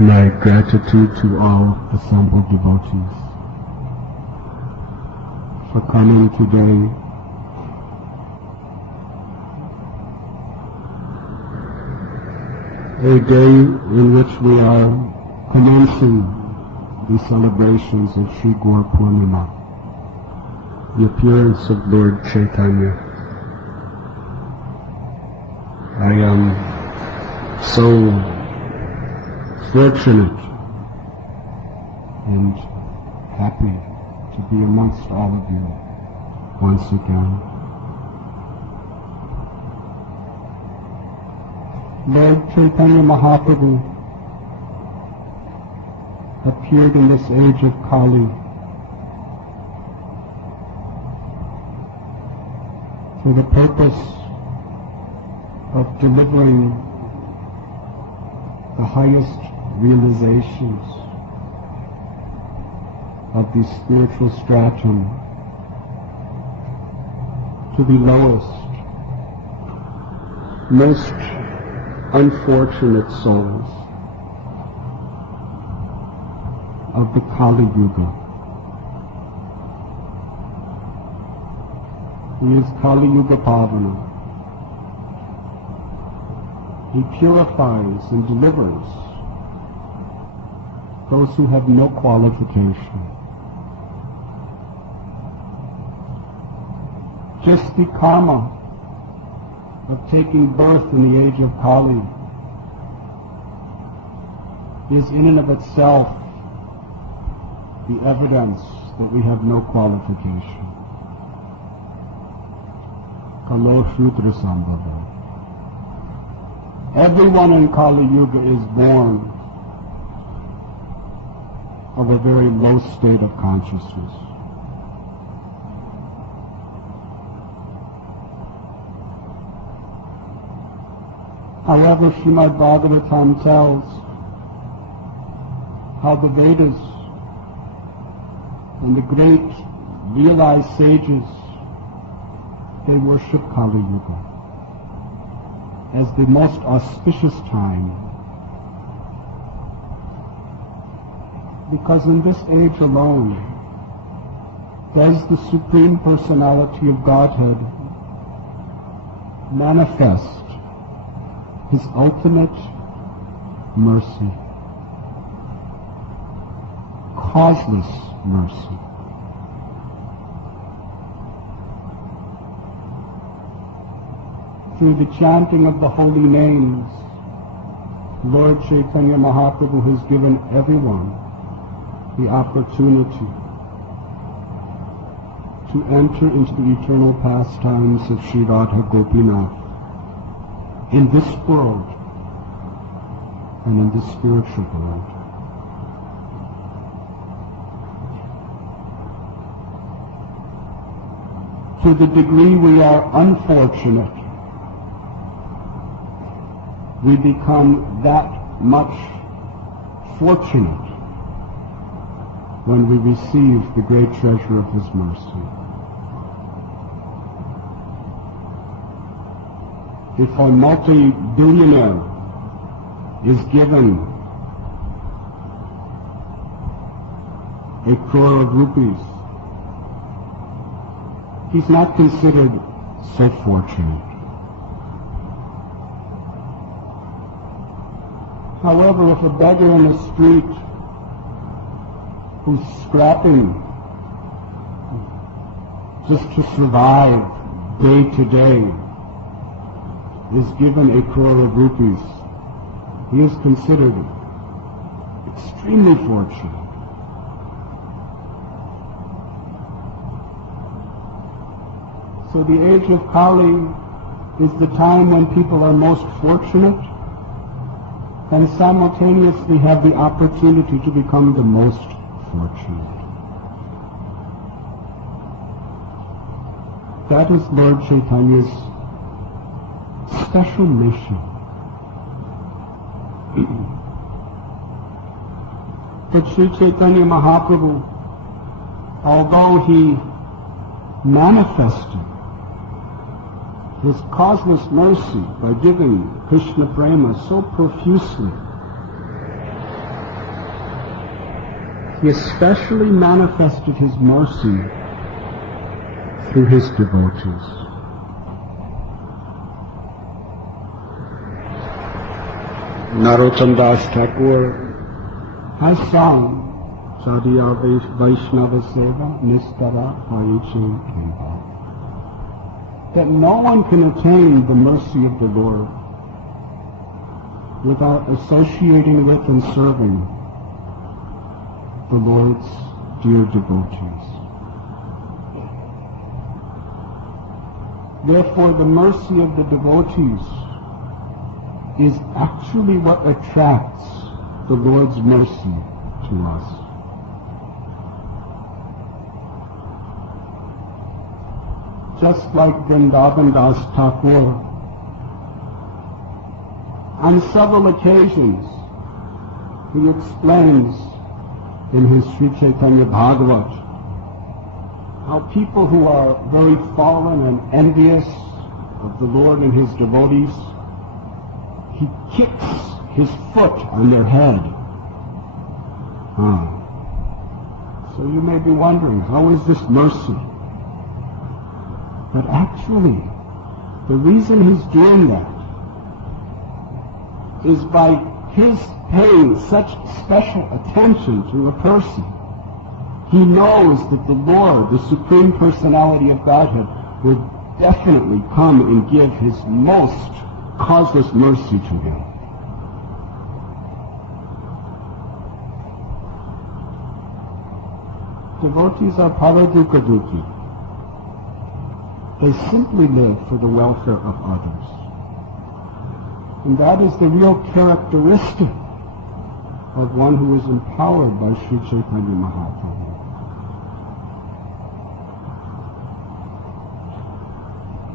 My gratitude to all assembled devotees for coming today a day in which we are commencing the celebrations of Sri Gaur Purnima, the appearance of Lord Chaitanya. I am so fortunate and happy to be amongst all of you once again. Lord Chaitanya Mahaprabhu appeared in this age of Kali for the purpose of delivering the highest realizations of the spiritual stratum to the lowest, most unfortunate souls of the Kali Yuga. He is Kali Yuga Pavana. He purifies and delivers those who have no qualification. Just the karma of taking birth in the age of Kali is in and of itself the evidence that we have no qualification. Kalo Shudra Sambhava. Everyone in Kali Yuga is born of a very low state of consciousness. However, Srimad Bhagavatam tells how the Vedas and the great realized sages, they worship Kali Yuga as the most auspicious time, because in this age alone does the Supreme Personality of Godhead manifest His ultimate mercy, causeless mercy. Through the chanting of the holy names, Lord Chaitanya Mahaprabhu has given everyone the opportunity to enter into the eternal pastimes of Sri Radha Gopinath in this world and in the spiritual world. To the degree we are unfortunate, we become that much fortunate when we receive the great treasure of His mercy. If a multi-billionaire is given a crore of rupees, he's not considered so fortunate. However, if a beggar in the street who's scrapping just to survive day to day is given a crore of rupees, he is considered extremely fortunate. So the age of Kali is the time when people are most fortunate and simultaneously have the opportunity to become the most fortunate. That is Lord Chaitanya's special mission. But Sri Chaitanya Mahaprabhu, although he manifested His causeless mercy by giving Krishna Prema so profusely He especially manifested his mercy through his devotees. Narottam Das Thakur has sung Sadiya Vaishnava Seva Nistara Pariche Kiva, that no one can attain the mercy of the Lord without associating with and serving the Lord's dear devotees. Therefore, the mercy of the devotees is actually what attracts the Lord's mercy to us. Just like Vrindavan Das Thakur, on several occasions, he explains in his Sri Chaitanya Bhagavat how people who are very fallen and envious of the Lord and his devotees, he kicks his foot on their head. So you may be wondering, how is this mercy? But actually, the reason he's doing that is by his paying such special attention to a person. He knows that the Lord, the Supreme Personality of Godhead, will definitely come and give his most causeless mercy to him. Devotees are paradukaduki. They simply live for the welfare of others. And that is the real characteristic of one who is empowered by Sri Chaitanya Mahaprabhu.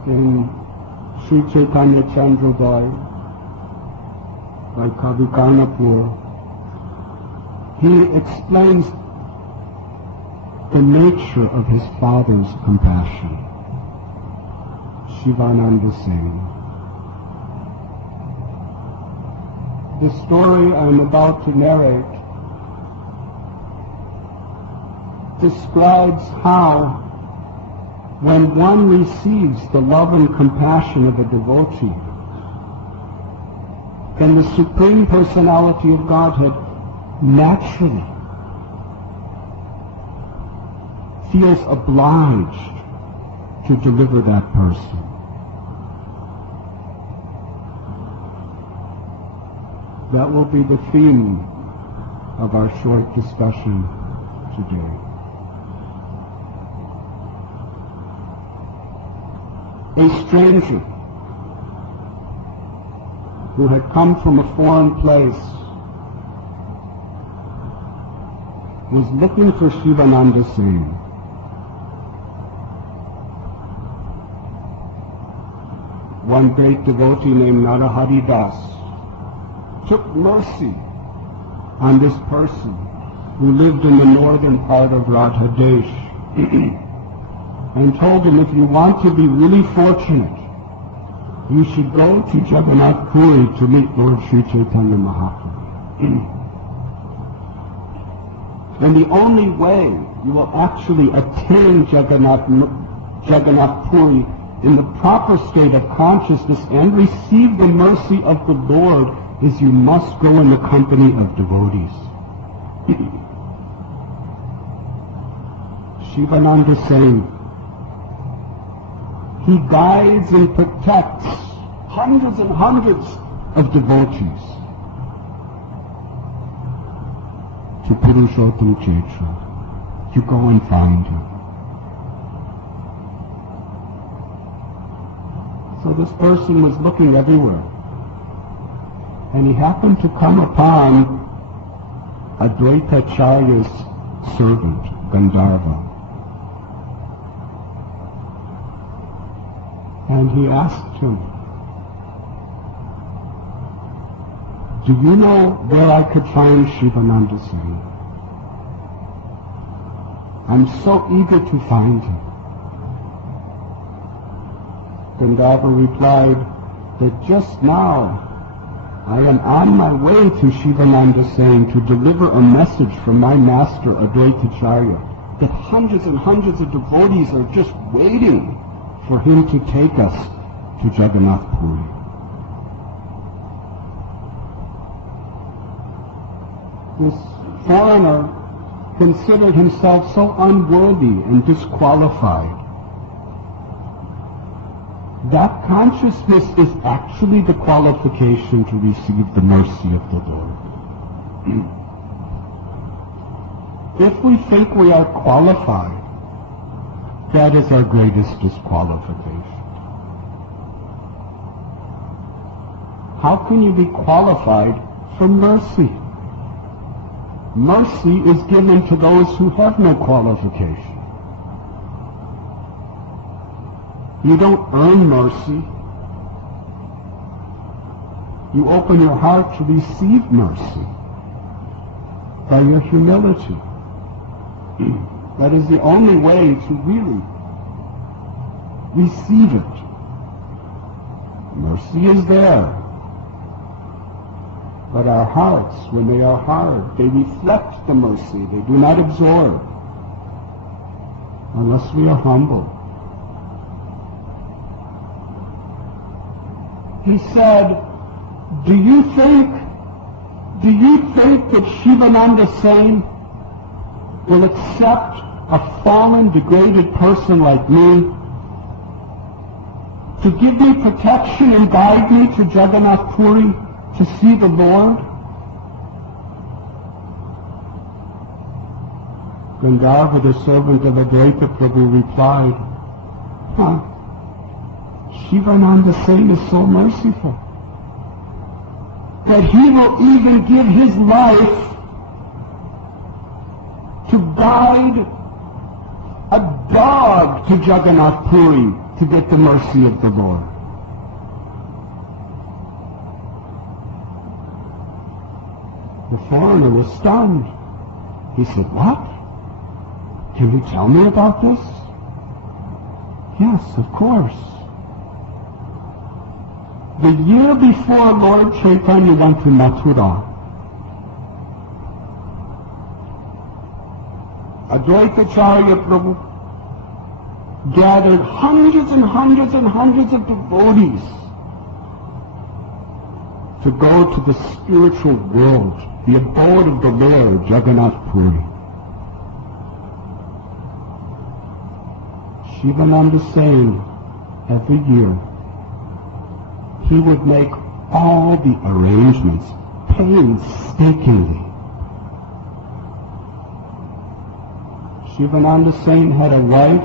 In Sri Chaitanya Chandrodaya by Kavi Karnapur, he explains the nature of his father's compassion, Shivananda Singh. The story I'm about to narrate describes how, when one receives the love and compassion of a devotee, then the Supreme Personality of Godhead naturally feels obliged to deliver that person. That will be the theme of our short discussion today. A stranger who had come from a foreign place was looking for Shivananda Singh. One great devotee named Narahari Das took mercy on this person who lived in the northern part of Radhadesh and told him, if you want to be really fortunate, you should go to Jagannath Puri to meet Lord Sri Chaitanya Mahaprabhu. And the only way you will actually attain Jagannath Puri in the proper state of consciousness and receive the mercy of the Lord is you must go in the company of devotees. Shivananda Singh, he guides and protects hundreds and hundreds of devotees to Purushottam Kshetra. You go and find him. So this person was looking everywhere, and he happened to come upon Advaitacharya's servant, Gandharva. And he asked him, do you know where I could find Shivananda Singh? I'm so eager to find him. Gandharva replied that just now I am on my way to Shivananda saying to deliver a message from my master Advaitacharya that hundreds and hundreds of devotees are just waiting for him to take us to Jagannath Puri. This foreigner considered himself so unworthy and disqualified. That consciousness is actually the qualification to receive the mercy of the Lord. If we think we are qualified, that is our greatest disqualification. How can you be qualified for mercy? Mercy is given to those who have no qualification. You don't earn mercy. You open your heart to receive mercy by your humility. That is the only way to really receive it. Mercy is there. But our hearts, when they are hard, they reflect the mercy. They do not absorb unless we are humble. He said, do you think that Shivananda Sain will accept a fallen, degraded person like me to give me protection and guide me to Jagannath Puri to see the Lord? Gandharva, the servant of Advaita Prabhu, replied, Shivananda Sain is so merciful that he will even give his life to guide a dog to Jagannath Puri to get the mercy of the Lord. The foreigner was stunned. He said, what? Can you tell me about this? Yes, of course. The year before Lord Chaitanya went to Mathura, Advaitacharya Prabhu gathered hundreds and hundreds and hundreds of devotees to go to the spiritual world, the abode of the Lord, Jagannath Puri. Shivananda Sain, every year, he would make all the arrangements painstakingly. Shivananda Sain had a wife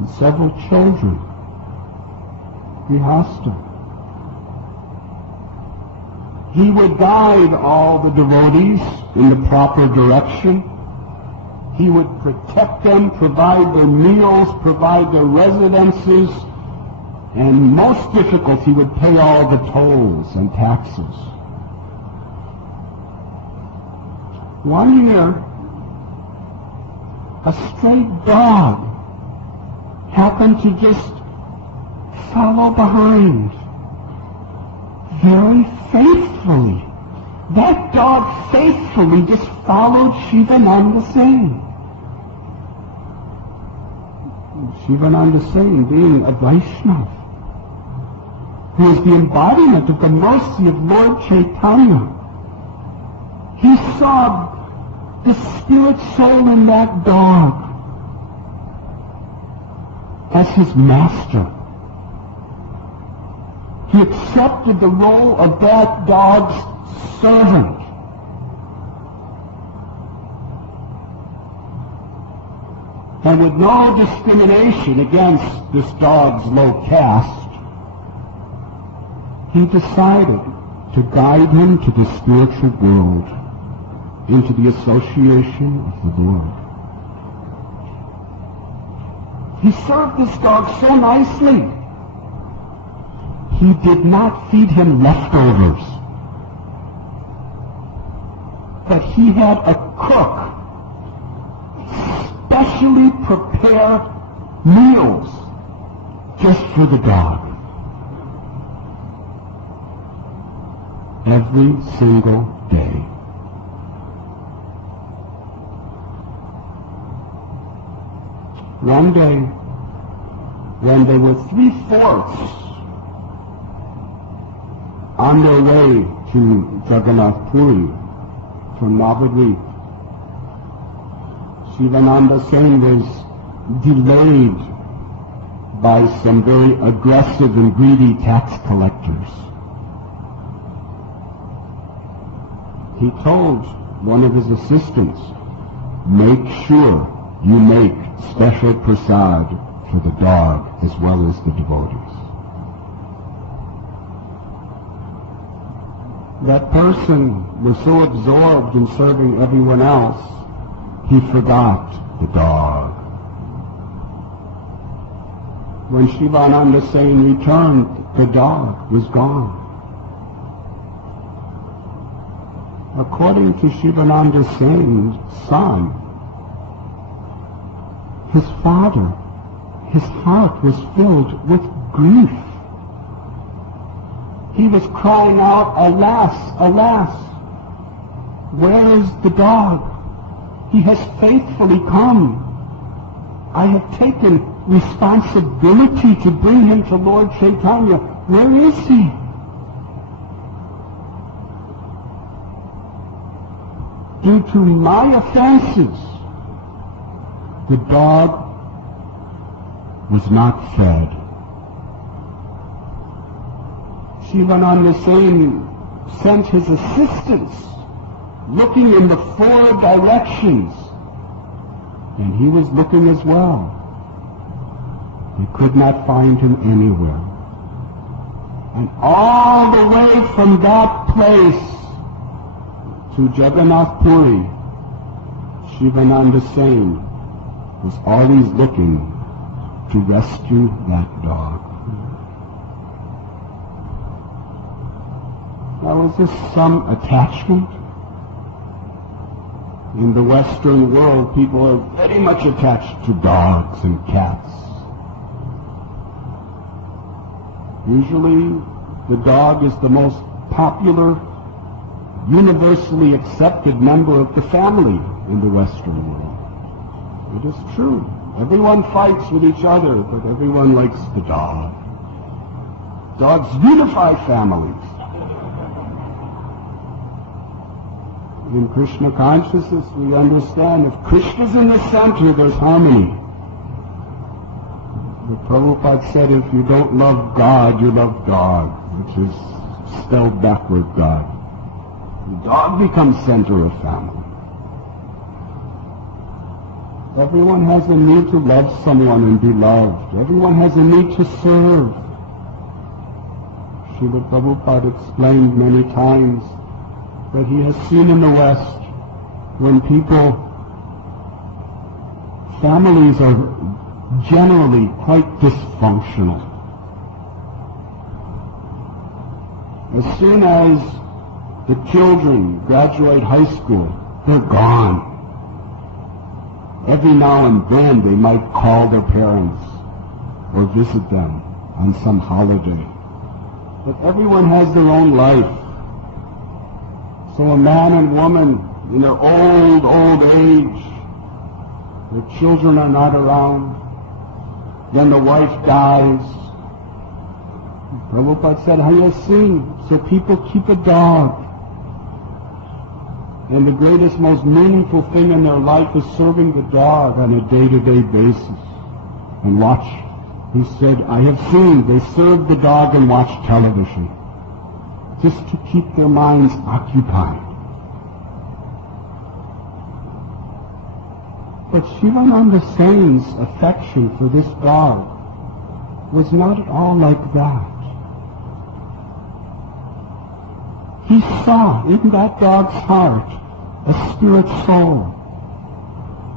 and several children. Grihastha. He would guide all the devotees in the proper direction. He would protect them, provide their meals, provide their residences, and most difficult, he would pay all the tolls and taxes. One year, a stray dog happened to just follow behind very faithfully. That dog faithfully just followed Shivananda Sain. Shivananda Sain, being a Vaishnava, who is the embodiment of the mercy of Lord Chaitanya, he saw the spirit soul in that dog as his master. He accepted the role of that dog's servant. And with no discrimination against this dog's low caste, he decided to guide him to the spiritual world, into the association of the Lord. He served this dog so nicely. He did not feed him leftovers, but he had a cook specially prepare meals just for the dog. every single day. One day, when they were 3/4 on their way to Jagannath Puri from Navadvip, Shivananda Sen was delayed by some very aggressive and greedy tax collectors. He told one of his assistants, make sure you make special prasad for the dog as well as the devotees. That person was so absorbed in serving everyone else, he forgot the dog. When Shivananda Sen returned, the dog was gone. According to Shivananda Sen's son, his father, his heart was filled with grief. He was crying out, alas, alas, where is the dog? He has faithfully come. I have taken responsibility to bring him to Lord Chaitanya. Where is he? Due to my offenses, the dog was not fed. Shivananda Sen sent his assistants looking in the 4 directions, and he was looking as well. They could not find him anywhere. And all the way from that place to Jagannath Puri, Shivananda Sen was always looking to rescue that dog. Now, is this some attachment? In the Western world, people are very much attached to dogs and cats. Usually, the dog is the most popular, universally accepted member of the family in the Western world. It is true. Everyone fights with each other, but everyone likes the dog. Dogs unify families. In Krishna consciousness, we understand if Krishna's in the center, there's harmony. The Prabhupada said if you don't love God, you love dog, which is spelled backward God. The dog becomes center of family. Everyone has a need to love someone and be loved. Everyone has a need to serve. Srila Prabhupada explained many times that he has seen in the West when families are generally quite dysfunctional. As soon as the children graduate high school, they're gone. Every now and then they might call their parents or visit them on some holiday. But everyone has their own life. So a man and woman in their old age, their children are not around, then the wife dies. Prabhupada said, Hayasing, so people keep a dog. And the greatest, most meaningful thing in their life is serving the dog on a day-to-day basis. And watch. He said, I have seen they serve the dog and watch television, just to keep their minds occupied. But Shivananda Sen's affection for this dog was not at all like that. He saw in that dog's heart a spirit soul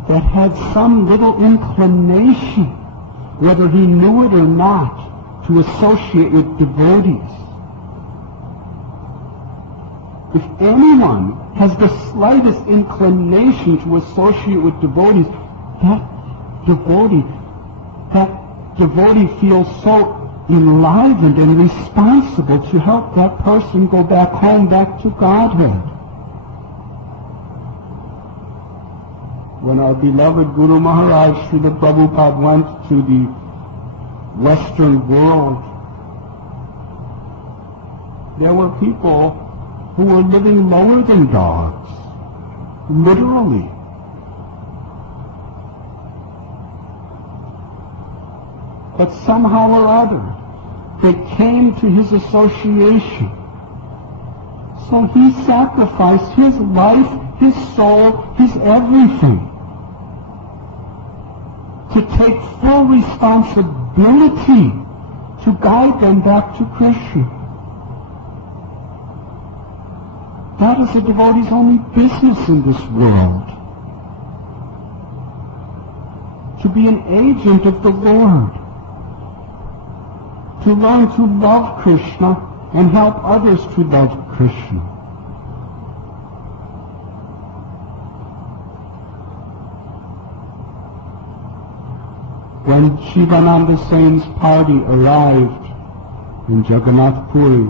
that had some little inclination, whether he knew it or not, to associate with devotees. If anyone has the slightest inclination to associate with devotees, that devotee feels so enlivened and responsible to help that person go back home, back to Godhead. When our beloved Guru Maharaj, Srila Prabhupada, went to the Western world, there were people who were living lower than dogs, literally. But somehow or other, they came to his association. So he sacrificed his life, his soul, his everything to take full responsibility to guide them back to Krishna. That is a devotee's only business in this world. To be an agent of the Lord. To learn to love Krishna and help others to love Krishna. When Shivananda Sen's party arrived in Jagannath Puri,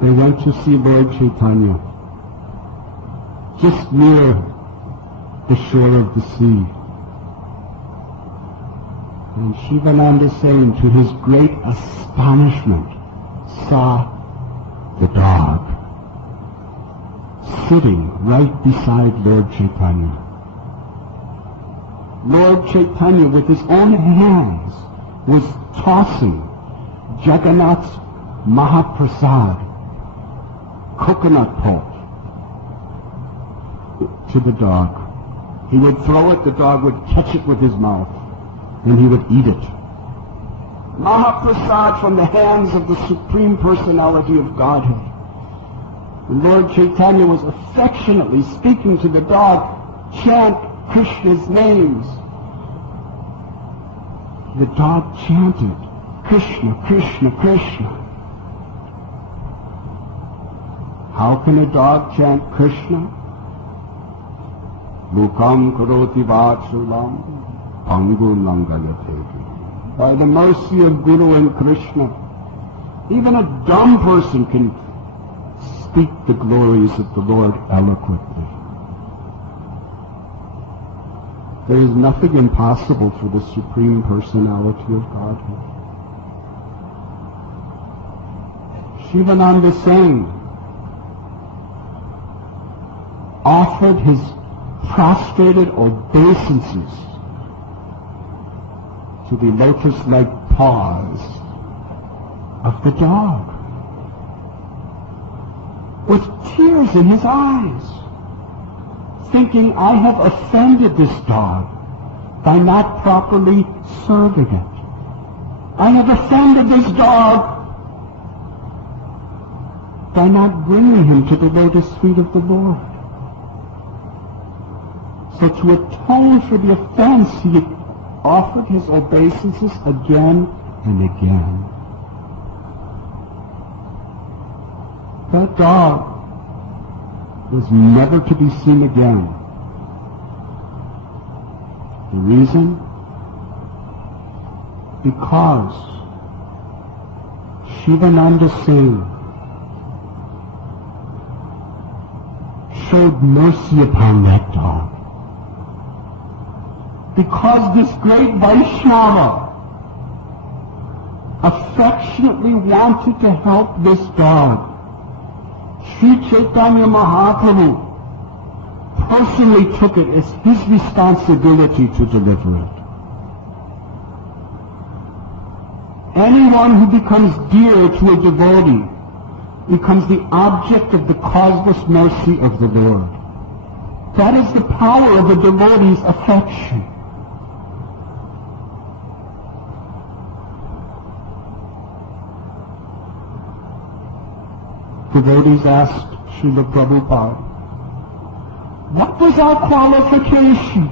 they went to see Lord Chaitanya, just near the shore of the sea. And Shivananda Sen, to his great astonishment, saw the dog sitting right beside Lord Chaitanya. Lord Chaitanya, with his own hands, was tossing Jagannath's Mahaprasad, coconut pulp, to the dog. He would throw it, the dog would catch it with his mouth, and he would eat it. Mahaprasad from the hands of the Supreme Personality of Godhead. And Lord Chaitanya was affectionately speaking to the dog, chant Krishna's names. The dog chanted, Krishna, Krishna, Krishna. How can a dog chant Krishna? Mukam karoti vatsulam, pangu langalateki. By the mercy of Guru and Krishna, even a dumb person can speak the glories of the Lord eloquently. There is nothing impossible for the Supreme Personality of Godhead. Shivananda Sen offered his prostrated obeisances to the lotus-like paws of the dog, with tears in his eyes, thinking, I have offended this dog by not properly serving it. I have offended this dog by not bringing him to the lotus feet of the Lord. So to atone for the offense, he offered his obeisances again and again. That dog was never to be seen again. The reason? Because Shivananda Sen showed mercy upon that dog. Because this great Vaishnava affectionately wanted to help this dog, Sri Chaitanya Mahaprabhu personally took it as his responsibility to deliver it. Anyone who becomes dear to a devotee becomes the object of the causeless mercy of the Lord. That is the power of a devotee's affection. Devotees asked Srila Prabhupada, what was our qualification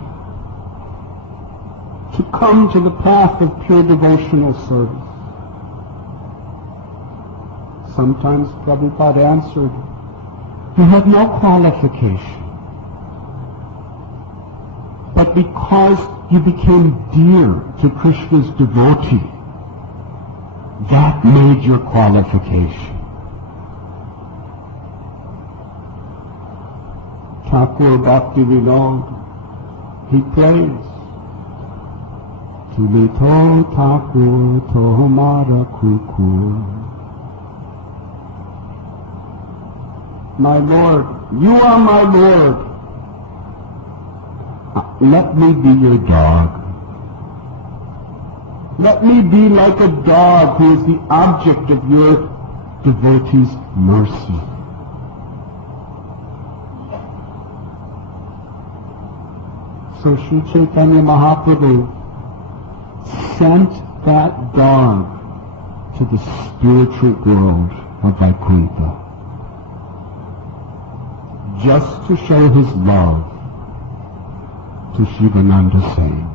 to come to the path of pure devotional service? Sometimes Prabhupada answered, you have no qualification. but because you became dear to Krishna's devotee. That made your qualification. Thakur Bhakti Vinod, he prays, Tumi to Thakur to Hamara Kukur. My Lord, you are my Lord. Let me be your dog. Let me be like a dog who is the object of your devotee's mercy. So Sri Chaitanya Mahaprabhu sent that dog to the spiritual world of Vaikuntha, just to show his love to Shivananda Sain.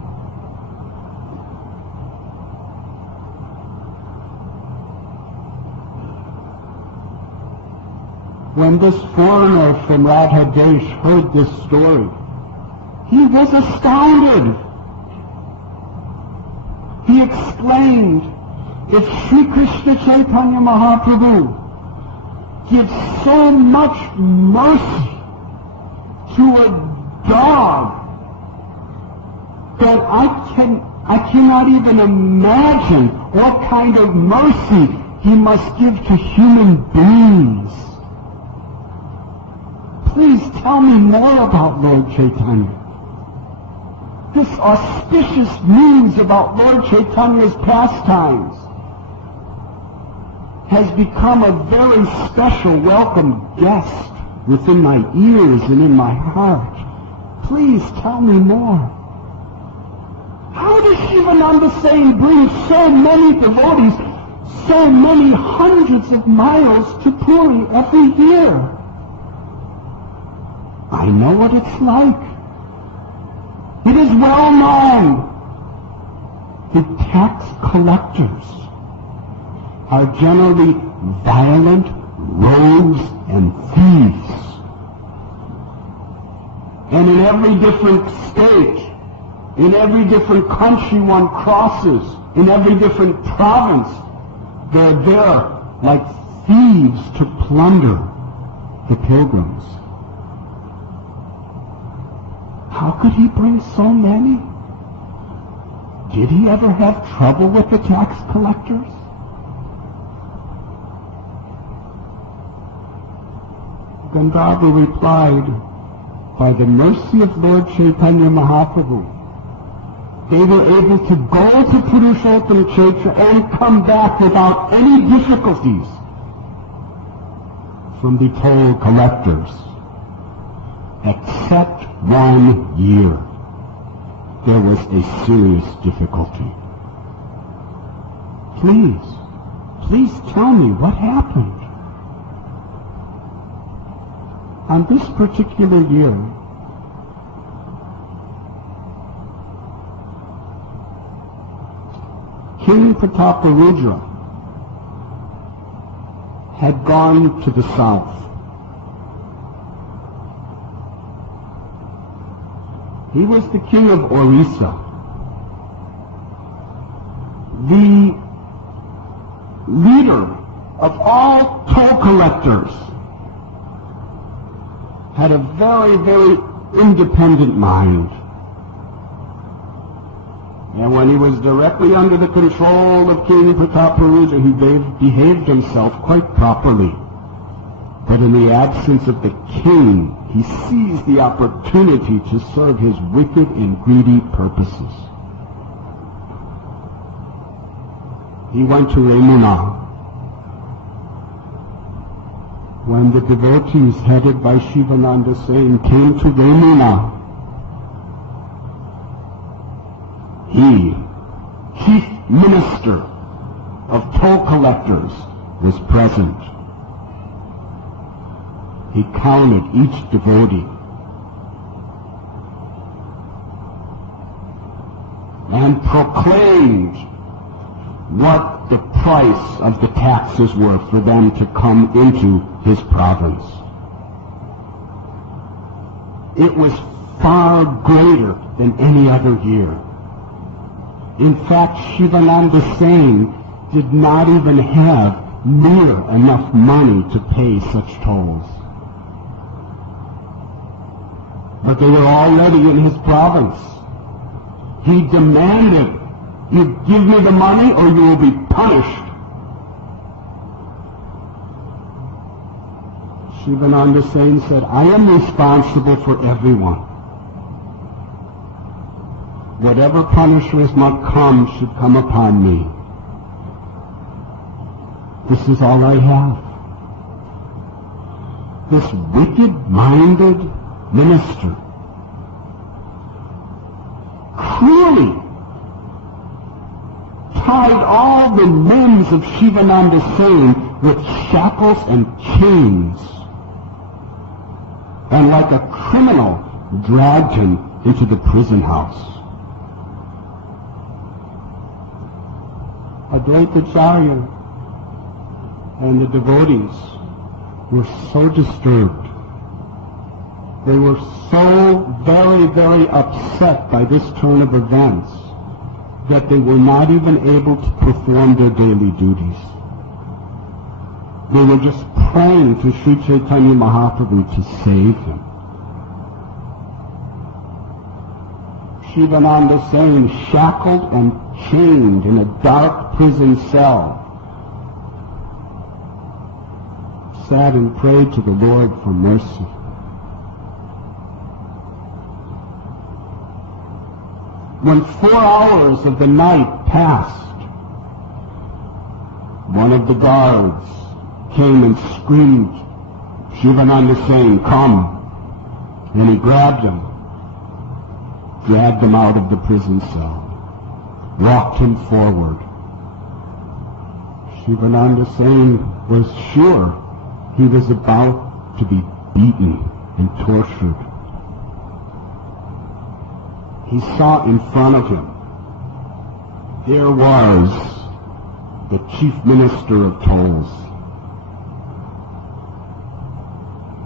When this foreigner from Radhadesh heard this story, he was astounded. He exclaimed, if Sri Krishna Chaitanya Mahaprabhu gives so much mercy to a dog, that I cannot even imagine what kind of mercy he must give to human beings. Please tell me more about Lord Chaitanya. This auspicious news about Lord Chaitanya's pastimes has become a very special welcome guest within my ears and in my heart. Please tell me more. How does Shivananda Sain bring so many devotees, so many hundreds of miles to Puri every year? I know what it's like. It is well known. The tax collectors are generally violent rogues and thieves. And in every different state, in every different country one crosses, in every different province, they're there like thieves to plunder the pilgrims. How could he bring so many? Did he ever have trouble with the tax collectors? Gandharva replied, by the mercy of Lord Chaitanya Mahaprabhu, they were able to go to Purushottam Kshetra and come back without any difficulties from the toll collectors, except 1 year. There was a serious difficulty. Please tell me what happened. On this particular year, King Prataparudra had gone to the south. He was the king of Orissa. The leader of all toll collectors had a very, very independent mind. And when he was directly under the control of King Prataparudra, he behaved himself quite properly. But in the absence of the king, he seized the opportunity to serve his wicked and greedy purposes. He went to Remuna. When the devotees headed by Shivananda Sain came to Remuna, he, chief minister of toll collectors, was present. He counted each devotee and proclaimed what the price of the taxes were for them to come into his province. It was far greater than any other year. In fact, Shivananda Sain did not even have near enough money to pay such tolls. But they were already in his province. He demanded, "You give me the money or you will be punished." Shivananda Sain said, "I am responsible for everyone. Whatever punishment must come should come upon me. This is all I have." This wicked-minded minister cruelly tied all the limbs of Shivananda Sain with shackles and chains, and like a criminal dragged him into the prison house. Advaitacharya and the devotees were so disturbed. They were so very, very upset by this turn of events that they were not even able to perform their daily duties. They were just praying to Sri Chaitanya Mahaprabhu to save him. Shivananda Sain, shackled and chained in a dark prison cell, sat and prayed to the Lord for mercy. When 4 hours of the night passed, one of the guards came and screamed, "Shivananda Sain, come!" And he grabbed him, dragged him out of the prison cell, walked him forward. Shivananda Sain was sure he was about to be beaten and tortured. He saw in front of him, there was the chief minister of tolls.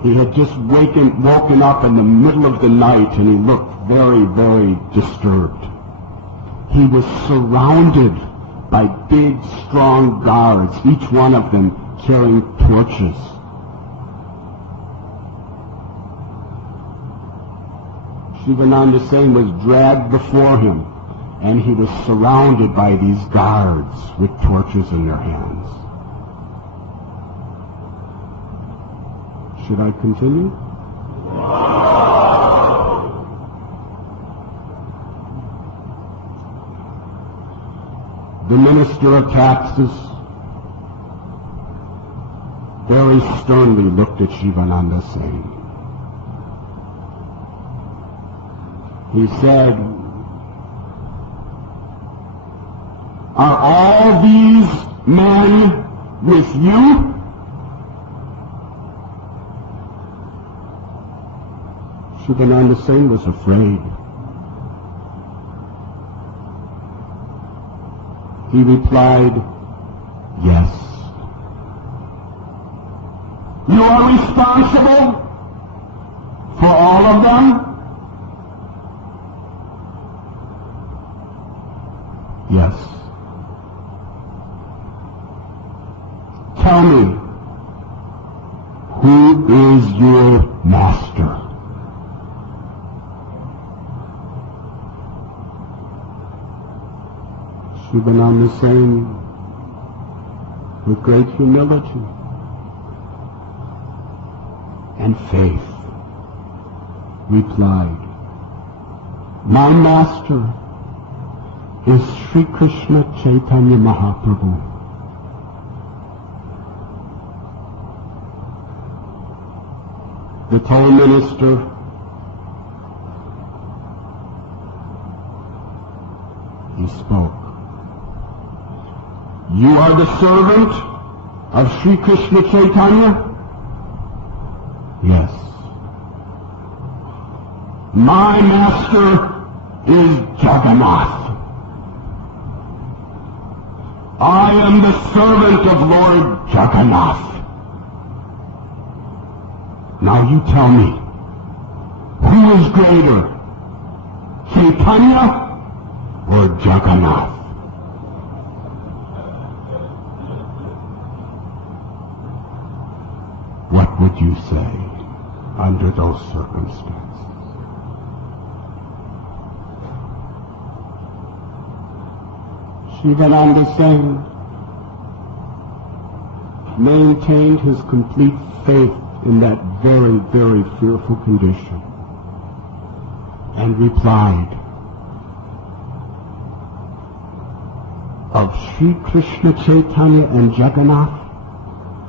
He had just woken up in the middle of the night, and he looked very, very disturbed. He was surrounded by big, strong guards, each one of them carrying torches. Shivananda Sain was dragged before him, and he was surrounded by these guards with torches in their hands. Should I continue? The minister of taxes very sternly looked at Shivananda Sain. He said, "Are all these men with you?" Shivananda Sain was afraid. He replied, "Yes." "You are responsible for all of them?" "Yes." "Tell me, who is your master?" Shivananda Sain, with great humility and faith, replied, "My master is Sri Krishna Chaitanya Mahaprabhu." The toll minister he spoke. "You are the servant of Sri Krishna Chaitanya?" "Yes." "My master is Jagannath. I am the servant of Lord Jagannath. Now you tell me, who is greater, Chaitanya or Jagannath? What would you say under those circumstances? Shivananda Singh maintained his complete faith in that very, very fearful condition and replied, of Sri Krishna Chaitanya and Jagannath,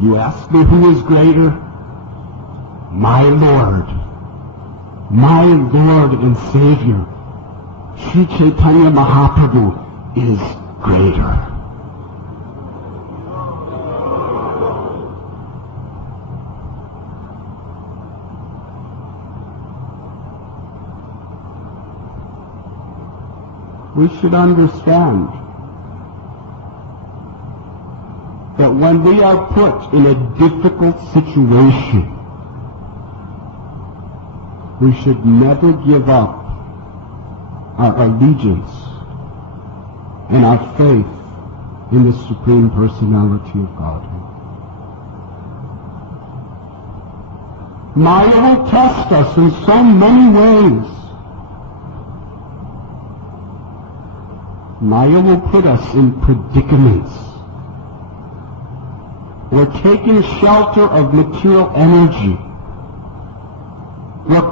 you ask me who is greater? My Lord and Savior, Sri Chaitanya Mahaprabhu is greater. We should understand that when we are put in a difficult situation, we should never give up our allegiance and our faith in the Supreme Personality of Godhead. Maya will test us in so many ways. Maya will put us in predicaments. We're taking shelter of material energy. We're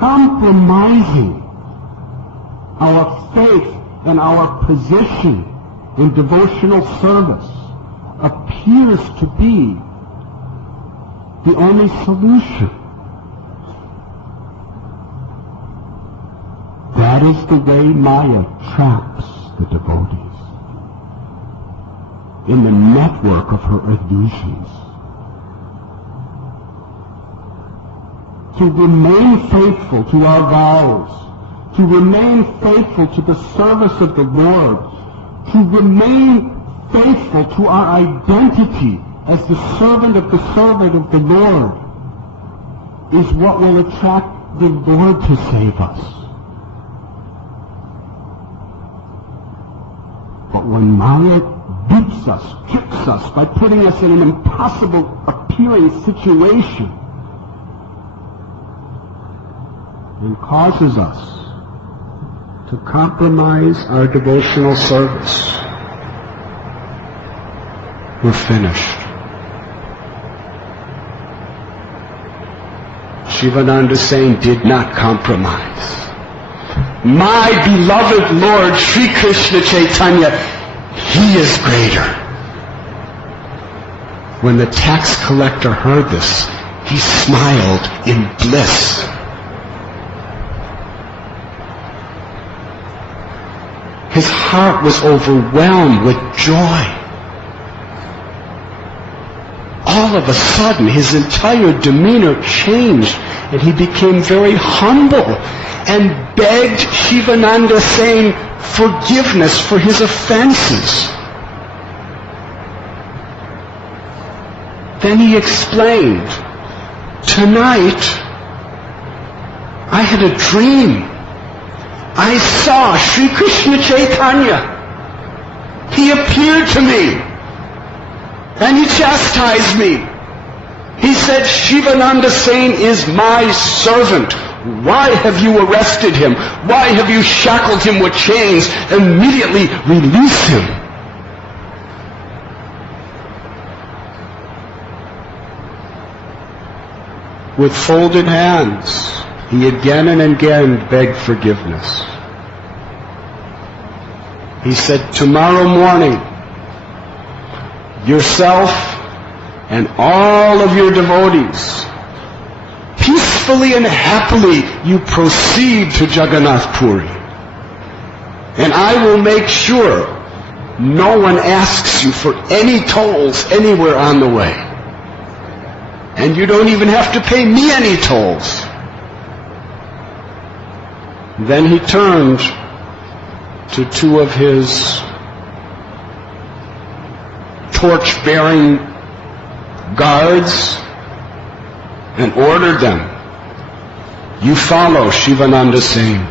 compromising our faith and our position in devotional service appears to be the only solution. That is the way Maya traps the devotees in the network of her illusions. To remain faithful to our vows, to remain faithful to the service of the Lord, to remain faithful to our identity as the servant of the Lord, is what will attract the Lord to save us. But when Maya dupes us, tricks us by putting us in an impossible appearing situation and causes us to compromise our devotional service, we're finished. Shivananda Singh did not compromise. My beloved Lord Sri Krishna Chaitanya, He is greater. When the tax collector heard this, he smiled in bliss. His heart was overwhelmed with joy. All of a sudden, his entire demeanor changed, and he became very humble and begged Shivananda Singh forgiveness for his offenses. Then he explained, tonight I had a dream. I saw Sri Krishna Chaitanya. He appeared to me and he chastised me. He said, Shivananda Singh is my servant. Why have you arrested him? Why have you shackled him with chains? Immediately release him. With folded hands, he again and again begged forgiveness. He said, tomorrow morning, yourself and all of your devotees, peacefully and happily you proceed to Jagannath Puri. And I will make sure no one asks you for any tolls anywhere on the way. And you don't even have to pay me any tolls. Then he turned to two of his torch-bearing guards and ordered them, You follow Shivananda Singh.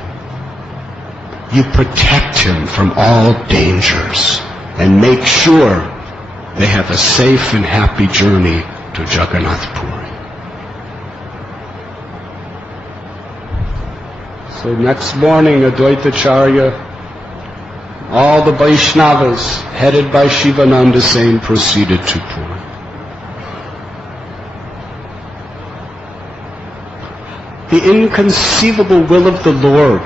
You protect him from all dangers and make sure they have a safe and happy journey to Jagannath Puri. So next morning, Advaitacharya, all the Vaishnavas, headed by Shivananda Singh, proceeded to Puri. The inconceivable will of the Lord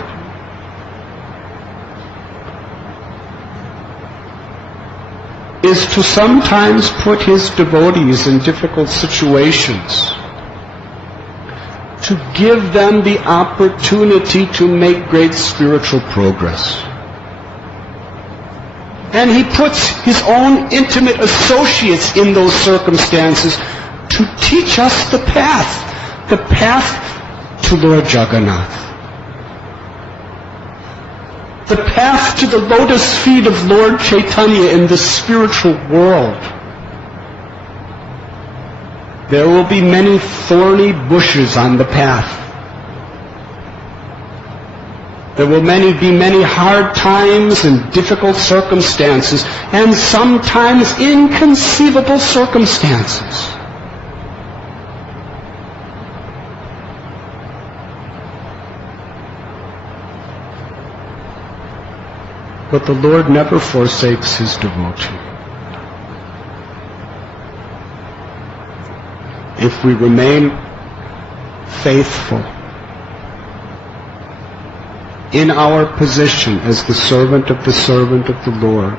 is to sometimes put his devotees in difficult situations, to give them the opportunity to make great spiritual progress. And he puts his own intimate associates in those circumstances to teach us the path to Lord Jagannath, the path to the lotus feet of Lord Chaitanya in the spiritual world. There will be many thorny bushes on the path. There will be many hard times and difficult circumstances, and sometimes inconceivable circumstances. But the Lord never forsakes his devotee. If we remain faithful in our position as the servant of the Lord,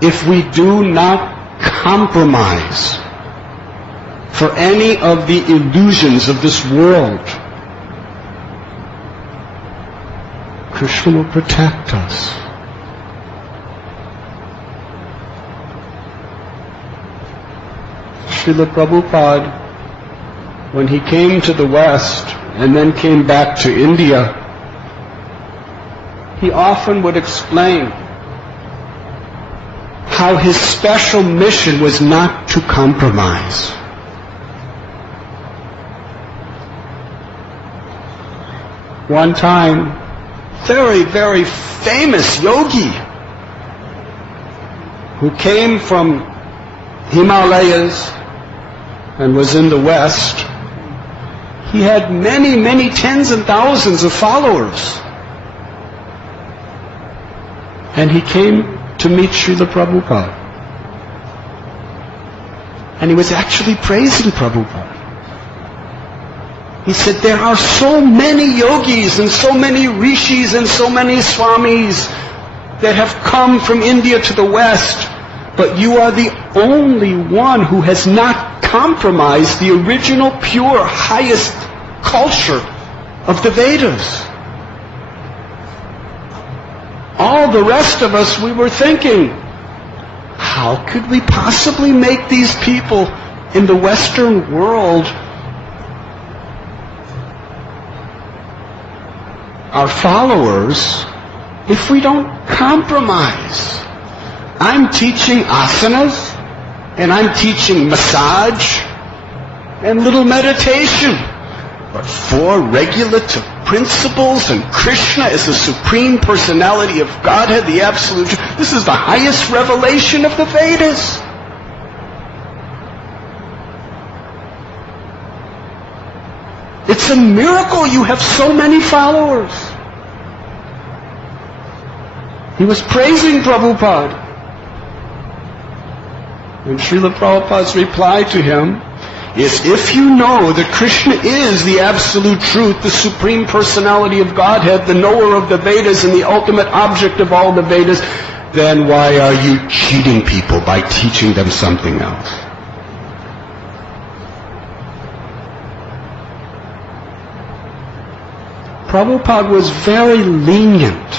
if we do not compromise for any of the illusions of this world, Krishna will protect us. Srila Prabhupada, when he came to the West and then came back to India, he often would explain how his special mission was not to compromise. One time, very, very famous yogi who came from Himalayas and was in the West, he had many, many tens and thousands of followers. And he came to meet Srila Prabhupada. And he was actually praising Prabhupada. He said, there are so many yogis and so many rishis and so many swamis that have come from India to the West, but you are the only one who has not compromised the original, pure, highest culture of the Vedas. All the rest of us, we were thinking, how could we possibly make these people in the Western world our followers if we don't compromise? I'm teaching asanas, and I'm teaching massage, and little meditation. But 4 regulative principles, and Krishna is the Supreme Personality of Godhead, the Absolute Truth. This is the highest revelation of the Vedas. It's a miracle you have so many followers. He was praising Prabhupada. And Srila Prabhupada's reply to him is, if you know that Krishna is the Absolute Truth, the Supreme Personality of Godhead, the knower of the Vedas and the ultimate object of all the Vedas, then why are you cheating people by teaching them something else? Prabhupada was very lenient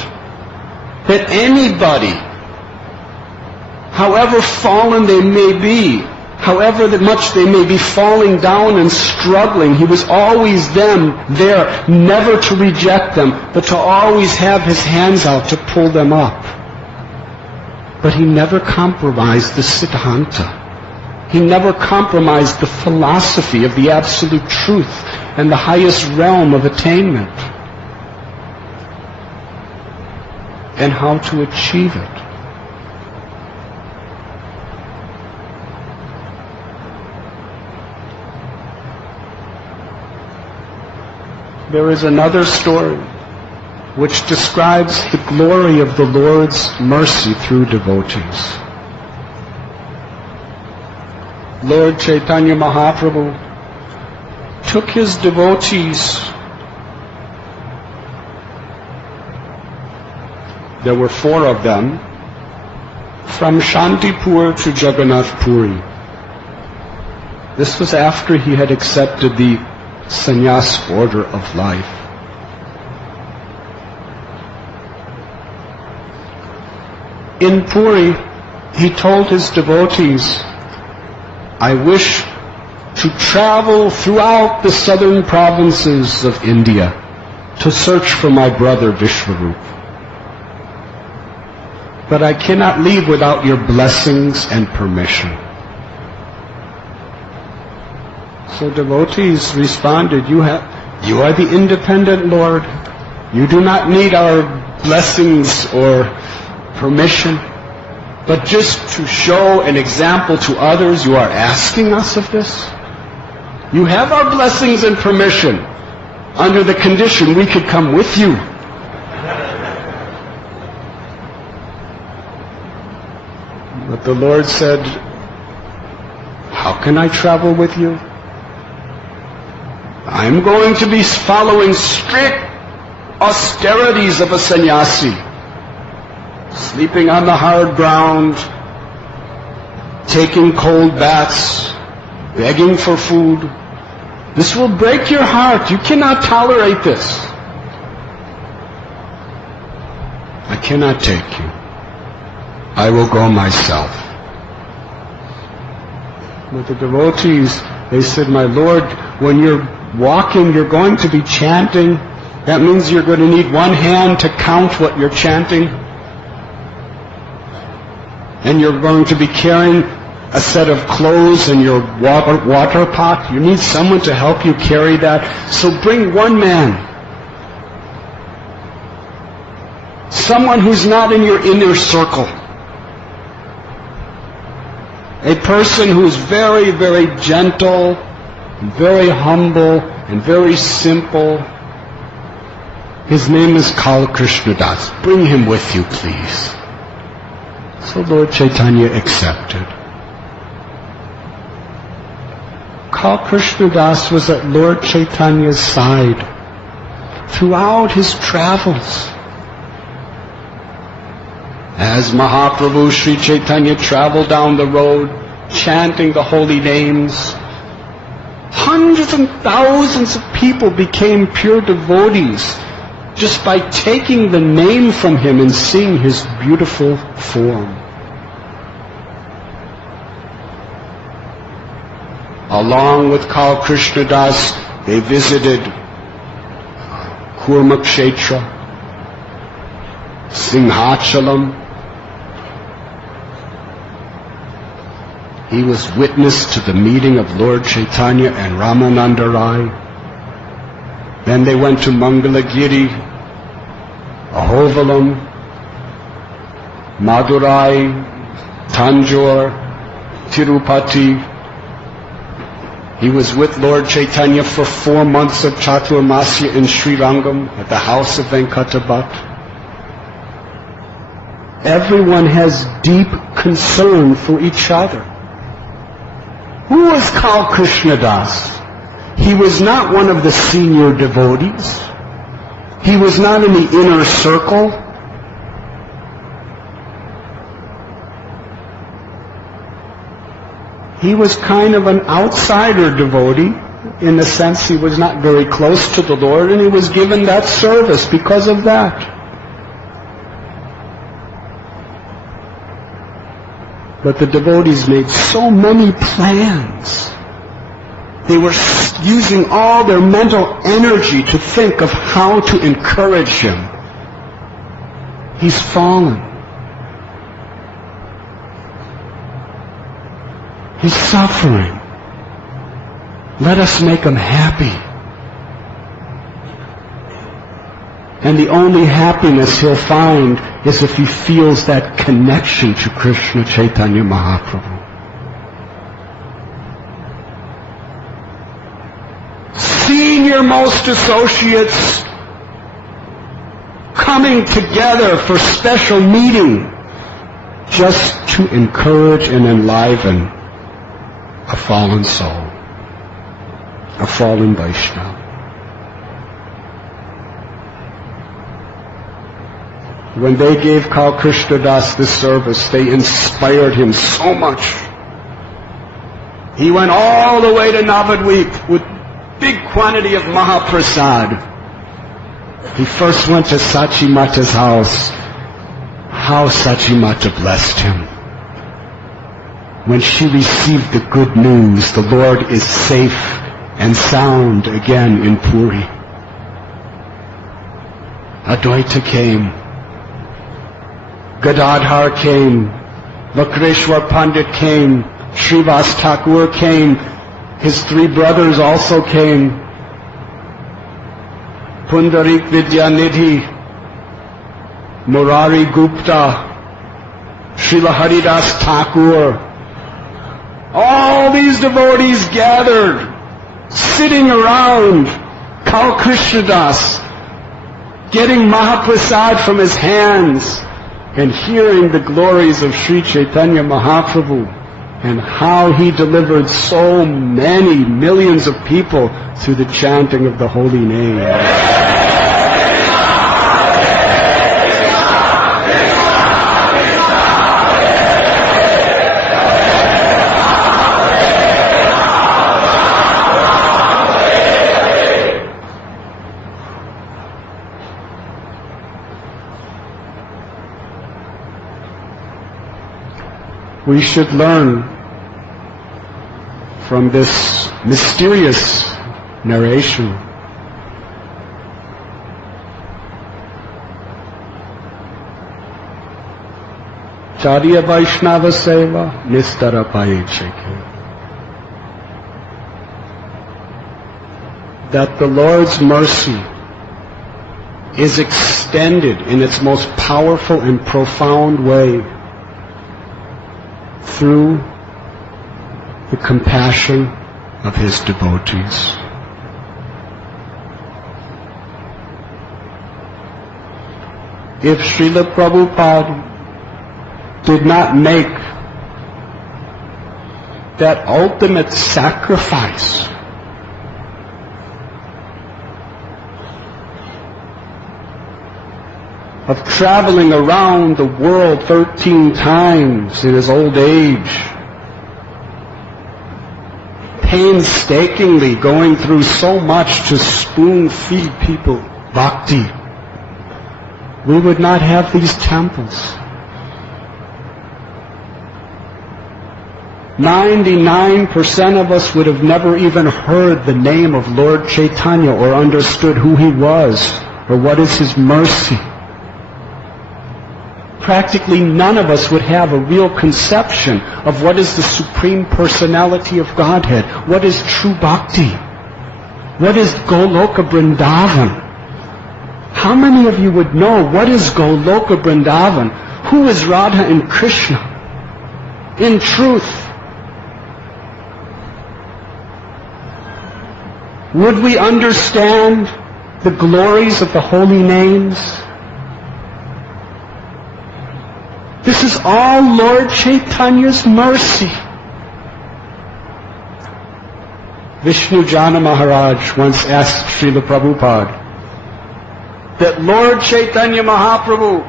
that anybody, however fallen they may be, however much they may be falling down and struggling, he was always there, never to reject them, but to always have his hands out to pull them up. But he never compromised the Siddhanta. He never compromised the philosophy of the absolute truth and the highest realm of attainment and how to achieve it. There is another story which describes the glory of the Lord's mercy through devotees. Lord Chaitanya Mahaprabhu took his devotees. There were 4 of them, from Shantipur to Jagannath Puri. This was after he had accepted the sannyas order of life. In Puri, he told his devotees, I wish to travel throughout the southern provinces of India to search for my brother Vishwarup. But I cannot leave without your blessings and permission. So devotees responded, you are the independent Lord. You do not need our blessings or permission. But just to show an example to others, you are asking us of this? You have our blessings and permission under the condition we could come with you. But the Lord said, how can I travel with you? I'm going to be following strict austerities of a sannyasi, sleeping on the hard ground, taking cold baths, begging for food. This will break your heart. You cannot tolerate this. I cannot take you. I will go myself. With the devotees, they said, my Lord, when you're walking, you're going to be chanting. That means you're going to need one hand to count what you're chanting. And you're going to be carrying a set of clothes and your water pot. You need someone to help you carry that. So bring one man. Someone who's not in your inner circle. A person who's very, very gentle, very humble, and very simple. His name is Kal Krishna Das. Bring him with you, please. So Lord Chaitanya accepted. Kal Krishna Das was at Lord Chaitanya's side throughout his travels. As Mahaprabhu Sri Chaitanya traveled down the road, chanting the holy names, hundreds and thousands of people became pure devotees just by taking the name from him and seeing his beautiful form. Along with Kal Krishna Das, they visited Kurmakshetra, Singhachalam. He was witness to the meeting of Lord Chaitanya and Ramananda Rai. Then they went to Mangalagiri, Ahovalam, Madurai, Tanjore, Tirupati. He was with Lord Chaitanya for 4 months of Chaturmasya in Srirangam at the house of Venkatabat. Everyone has deep concern for each other. Who was Kal Krishna Das? He was not one of the senior devotees. He was not in the inner circle. He was kind of an outsider devotee, in the sense he was not very close to the Lord, and he was given that service because of that. But the devotees made so many plans. They were using all their mental energy to think of how to encourage him. He's fallen. He's suffering. Let us make him happy. And the only happiness he'll find is if he feels that connection to Krishna Chaitanya Mahaprabhu. Senior-most associates coming together for special meeting just to encourage and enliven a fallen soul, a fallen Vaishnava. When they gave Kal Krishna Das this service, they inspired him so much. He went all the way to Navadvip with big quantity of Mahaprasad. He first went to Sachi Mata's house. How Sachi Mata blessed him. When she received the good news, the Lord is safe and sound again in Puri. Advaita came. Gadadhar came, Vakreshwar Pandit came, Srivas Thakur came, his three brothers also came, Pundarik Vidyanidhi, Murari Gupta, Srila Haridas Thakur. All these devotees gathered, sitting around Kal Krishna Das, getting Mahaprasad from his hands, and hearing the glories of Sri Chaitanya Mahaprabhu and how he delivered so many millions of people through the chanting of the holy name. We should learn from this mysterious narration Charya Vaishnava Seva Nistara Payecheke, that the Lord's mercy is extended in its most powerful and profound way through the compassion of his devotees. If Srila Prabhupada did not make that ultimate sacrifice of traveling around the world 13 times in his old age, painstakingly going through so much to spoon-feed people bhakti, we would not have these temples. 99% of us would have never even heard the name of Lord Chaitanya or understood who he was or what is his mercy. Practically none of us would have a real conception of what is the Supreme Personality of Godhead, what is true bhakti, what is Goloka Vrindavan. How many of you would know what is Goloka Vrindavan? Who is Radha and Krishna? In truth, would we understand the glories of the holy names? This is all Lord Chaitanya's mercy. Vishnu Jana Maharaj once asked Srila Prabhupada that Lord Chaitanya Mahaprabhu,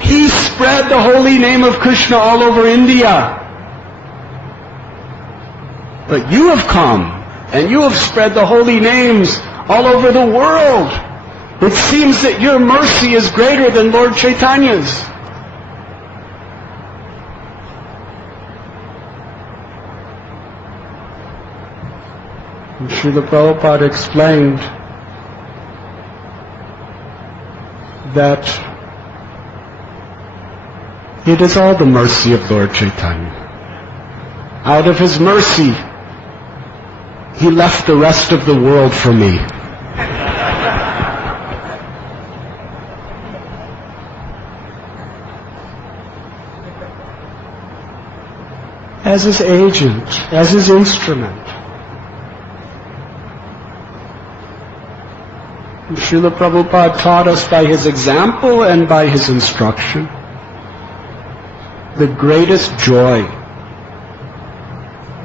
he spread the holy name of Krishna all over India. But you have come and you have spread the holy names all over the world. It seems that your mercy is greater than Lord Chaitanya's. And Srila Prabhupada explained that it is all the mercy of Lord Chaitanya. Out of his mercy, he left the rest of the world for me. As his agent, as his instrument. And Srila Prabhupada taught us by his example and by his instruction. The greatest joy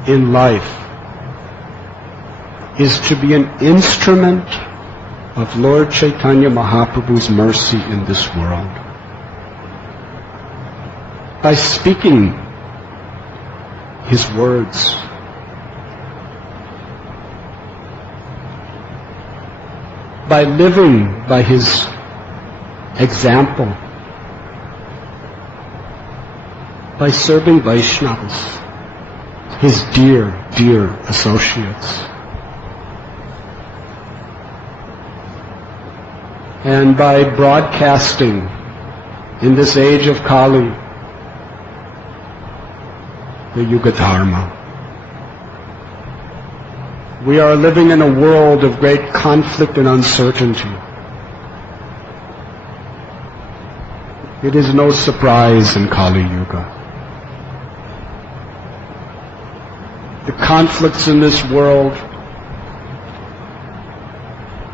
in life is to be an instrument of Lord Chaitanya Mahaprabhu's mercy in this world. By speaking his words, by living by his example, by serving Vaishnavas, his dear, dear associates, and by broadcasting in this age of Kali the Yuga Dharma. We are living in a world of great conflict and uncertainty. It is no surprise in Kali Yuga. The conflicts in this world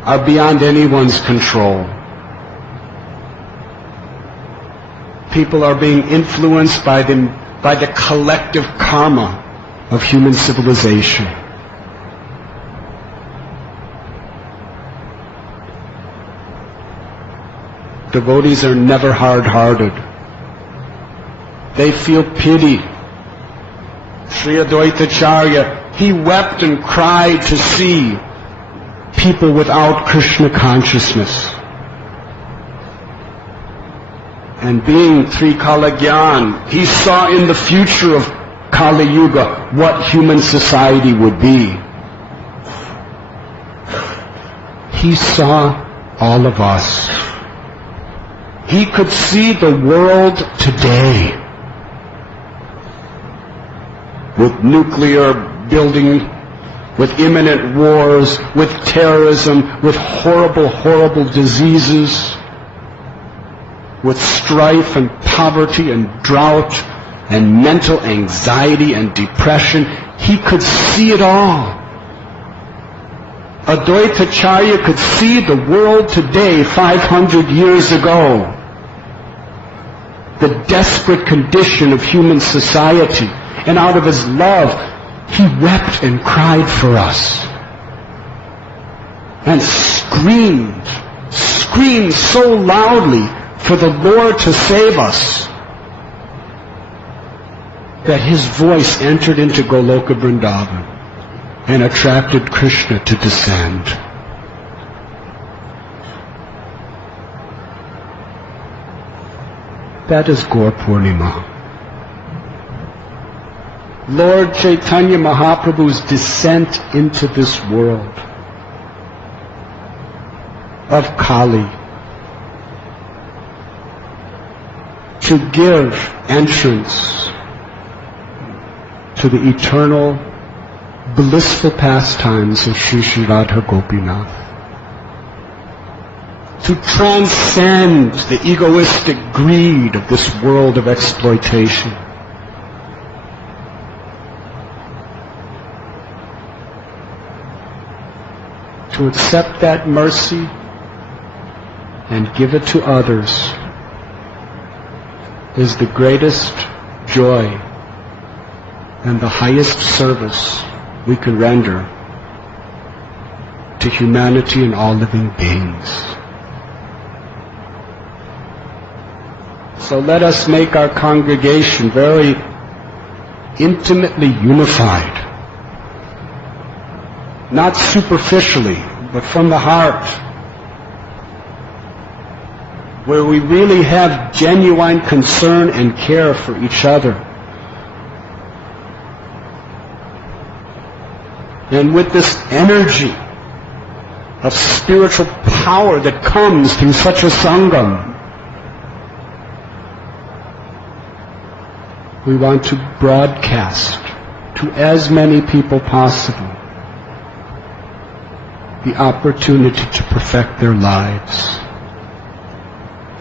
are beyond anyone's control. People are being influenced by the collective karma of human civilization. Devotees are never hard-hearted. They feel pity. Sri Advaitacharya, he wept and cried to see people without Krishna consciousness. And being Trikalagyan, he saw in the future of Kali Yuga what human society would be. He saw all of us. He could see the world today with nuclear building, with imminent wars, with terrorism, with horrible, horrible diseases, with strife and poverty and drought and mental anxiety and depression. He could see it all. Advaitacharya could see the world today 500 years ago. The desperate condition of human society. And out of his love, he wept and cried for us. And screamed so loudly for the Lord to save us, that his voice entered into Goloka Vrindavan and attracted Krishna to descend. That is Gaur Purnima. Lord Chaitanya Mahaprabhu's descent into this world of Kali, to give entrance to the eternal, blissful pastimes of Sri Sri Radha Gopinath, to transcend the egoistic greed of this world of exploitation, to accept that mercy and give it to others is the greatest joy and the highest service we can render to humanity and all living beings. So let us make our congregation very intimately unified, not superficially, but from the heart, where we really have genuine concern and care for each other. And with this energy of spiritual power that comes through such a sangam, we want to broadcast to as many people possible the opportunity to perfect their lives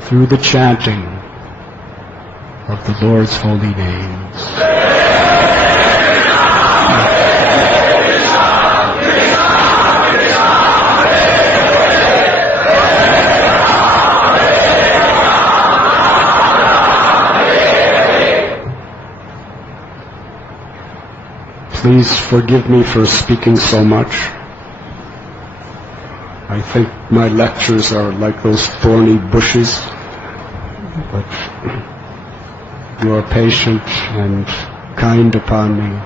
through the chanting of the Lord's holy names. Please forgive me for speaking so much. I think my lectures are like those thorny bushes, but you are patient and kind upon me,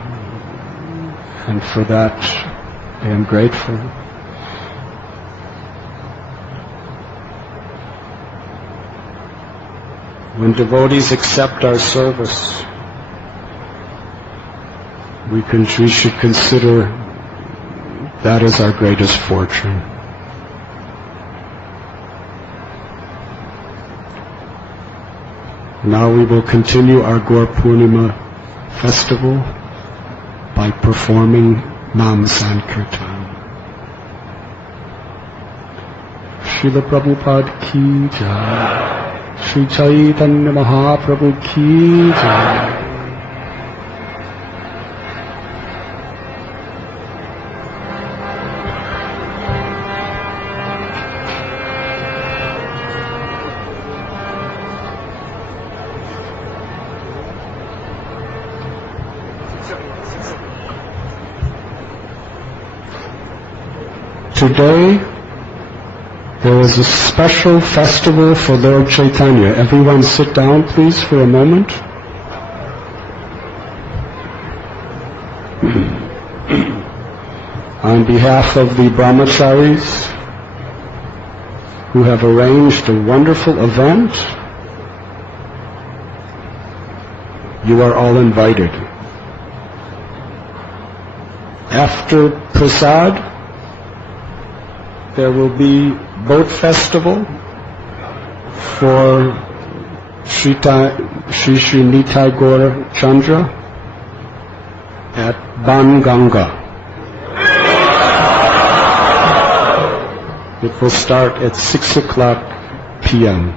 and for that I am grateful. When devotees accept our service, we should consider that as our greatest fortune. Now we will continue our Gaur Purnima festival by performing Nam Sankirtan. Srila Prabhupada ki jai, Sri Chaitanya Mahaprabhu ki jai. Today, there is a special festival for Lord Chaitanya. Everyone sit down, please, for a moment. On behalf of the brahmacharis who have arranged a wonderful event, you are all invited. After prasad, there will be boat festival for Shri Nitai Gaur Chandra at Ban Ganga. It will start at 6:00 p.m.